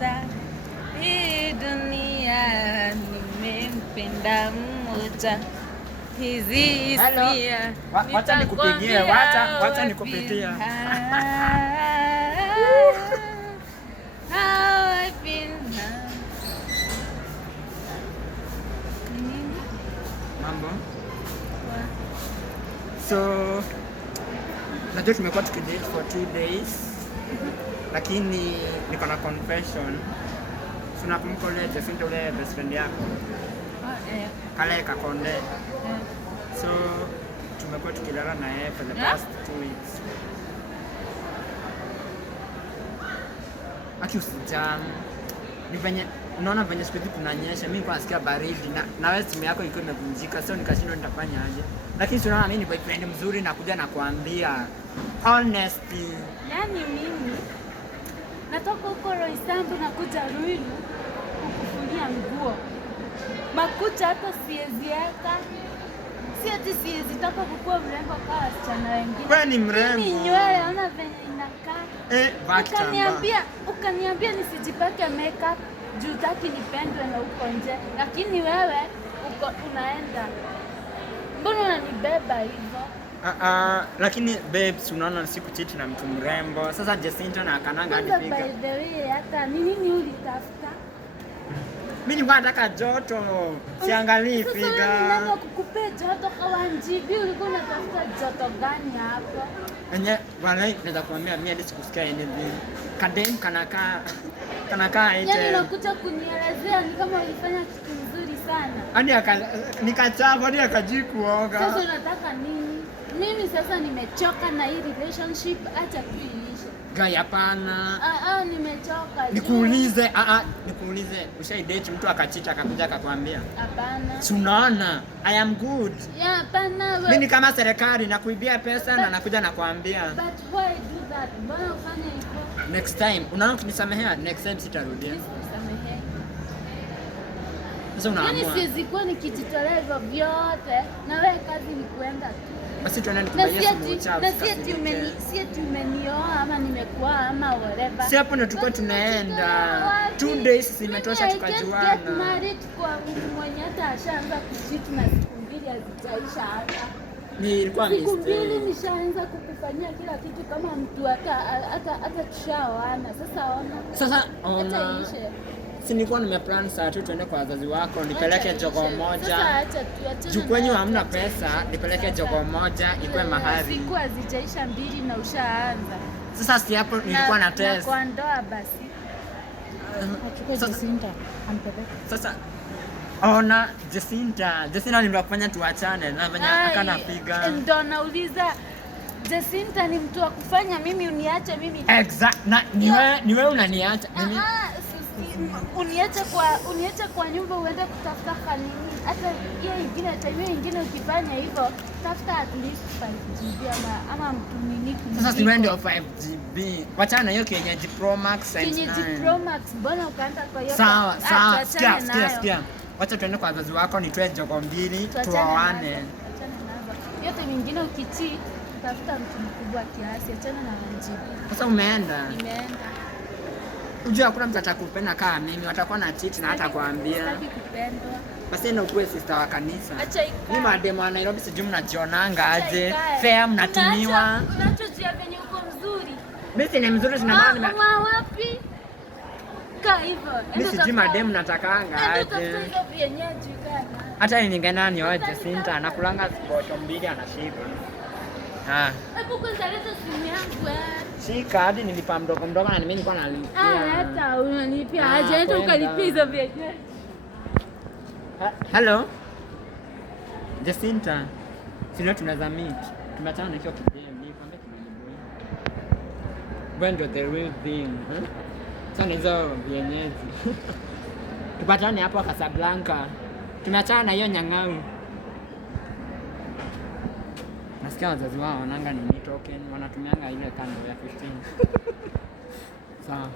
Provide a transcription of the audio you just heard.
moja, hii dunia nimempenda mmoja. Hizi hisia wacha nikupigie, wacha nikupigie. Mambo. So najua tumekuwa tukidate for 2 days. Lakini niko na confession. Tunakumbuka ule Jacinta, ule best friend yako. Kale Kakonde. So tumekuwa tukilala na yeye for the past 2 weeks. Aki usijam. Ni venye unaona venye siku hizi kunanyesha, mimi kwa nasikia baridi na wewe simu yako ilikuwa imevunjika, so nikashindwa nitafanya aje. Lakini unaona mimi ni boyfriend mzuri na kuja na kuambia honestly. Yaani mimi natoka huko Roysambu na kuja Ruiru kukufulia nguo. Makucha hata siwezieka. Si ati siwezi taka kukua mrembo kama wasichana wengine. Wewe ni mrembo. Mimi nywele ona venye inakaa. Ukaniambia nisijipake makeup juu taki nipendwe na uko nje. Lakini wewe unaenda. Mbona unanibeba hivyo? Lakini babes, unaona siku chiti na mtu mrembo. Sasa Jacinta na kananga hadi piga. By the way, hata nini ulitafuta? Mimi nilikuwa nataka joto. Siangalii figa. Sasa nani kukupea joto kwa NGB? Ulikuwa unatafuta joto gani hapo? Walai naweza kuambia mimi hadi sikusikia anything. Kadem kanakaa ite. Yaani unakuja kunielezea ni kama ulifanya kitu nzuri sana. Hadi nikachapa hadi akajui kuoga. Sasa unataka nini? Mimi sasa nimechoka na hii relationship, acha kuiisha. Gai hapana. Nimechoka. Nikuulize, ushaidate mtu akachita akakuja akakwambia? Hapana. Si unaona? I am good. Yeah, hapana wewe. Mimi kama serikali nakuibia pesa na nakuja nakwambia. But why do that? Mbona ufanye hivyo? Next time, unaona kunisamehea, next time sitarudia. Nisamehe. Sasa unaamua. Yaani siwezi kuwa nikijitolea hivyo vyote na wewe kazi ni kuenda tu. Basi tuende tukabaye simu chao. Na si eti umenioa ama nimekuwa ama whatever. Si hapo ndo tulikuwa tunaenda. 2 days zimetosha tukajuana. Get married kwa mtu mwenye hata ashaanza kucheat na siku 2 hazijaisha hata. Nilikuwa mistake. Siku 2 nishaanza kukufanyia kila kitu kama mtu hata tushaoana. Sasa ona. Si nilikuwa nimeplan saa tu tuende kwa wazazi wako, nipeleke jogoo moja. Sasa acha tu. Juu kwenyu hamna pesa, nipeleke jogoo moja ikuwe mahari. Siku hazijaisha 2 na ushaanza. Sasa si hapo nilikuwa na test. Na kwa ndoa basi. Achukue Jacinta ampeleke. Sasa ona Jacinta ndio kufanya tuachane na venye akanapiga. Ndio nauliza Jacinta ni mtu wa kufanya mimi uniache mimi. Exact. Na ni wewe unaniacha mimi. Uniache kwa nyumba uende kutafuta kanini. Hata hiyo ingine ukifanya hivyo tafuta at least 5GB ama mtu nini. Sasa si ndio 5GB. Wachana na hiyo kienyeji Pro Max size 9. Kienyeji Pro Max mbona ukaanza kwa hiyo? Sawa. Sikia. Wacha tuende kwa wazazi wako nitoe jogoo 2 tuoane. Yote mingine ukitii tafuta mtu mkubwa kiasi, achana na NGB. Sasa umeenda? Nimeenda. Unajua hakuna mtu atakupenda kama mimi, watakuwa na cheat na hata kuambia. Sitaki kupendwa. Basi ndio ukuwe sister wa kanisa. Acha ikae. Ni mademo wa Nairobi sijui mnajionanga aje. Fair mnatumiwa. Unachojia venye uko mzuri. Mimi ni mzuri sina maana wapi? Kaa hivyo. Mimi sijui mademo natakanga aje. Hata ningeenda nioe Jacinta anakulanga spoto 2 anashiba. Hebu kwanza leta simu yangu Shika hadi nilipa mdogo na mimi nilikuwa nalipia. Hata unanilipia aje? Hata ukalipia hizo vyenyewe. Hello. Jacinta. Sio tunaweza meet. Tumeachana na hiyo kijana nikwambia kimeniboa. When do the real thing? Sana hizo vienyeji. Tupatane hapo Casablanca. Tumeachana na hiyo nyang'au. Nasikia wazazi wao wananga ni token, wanatumianga ile kando ya 15. Sawa.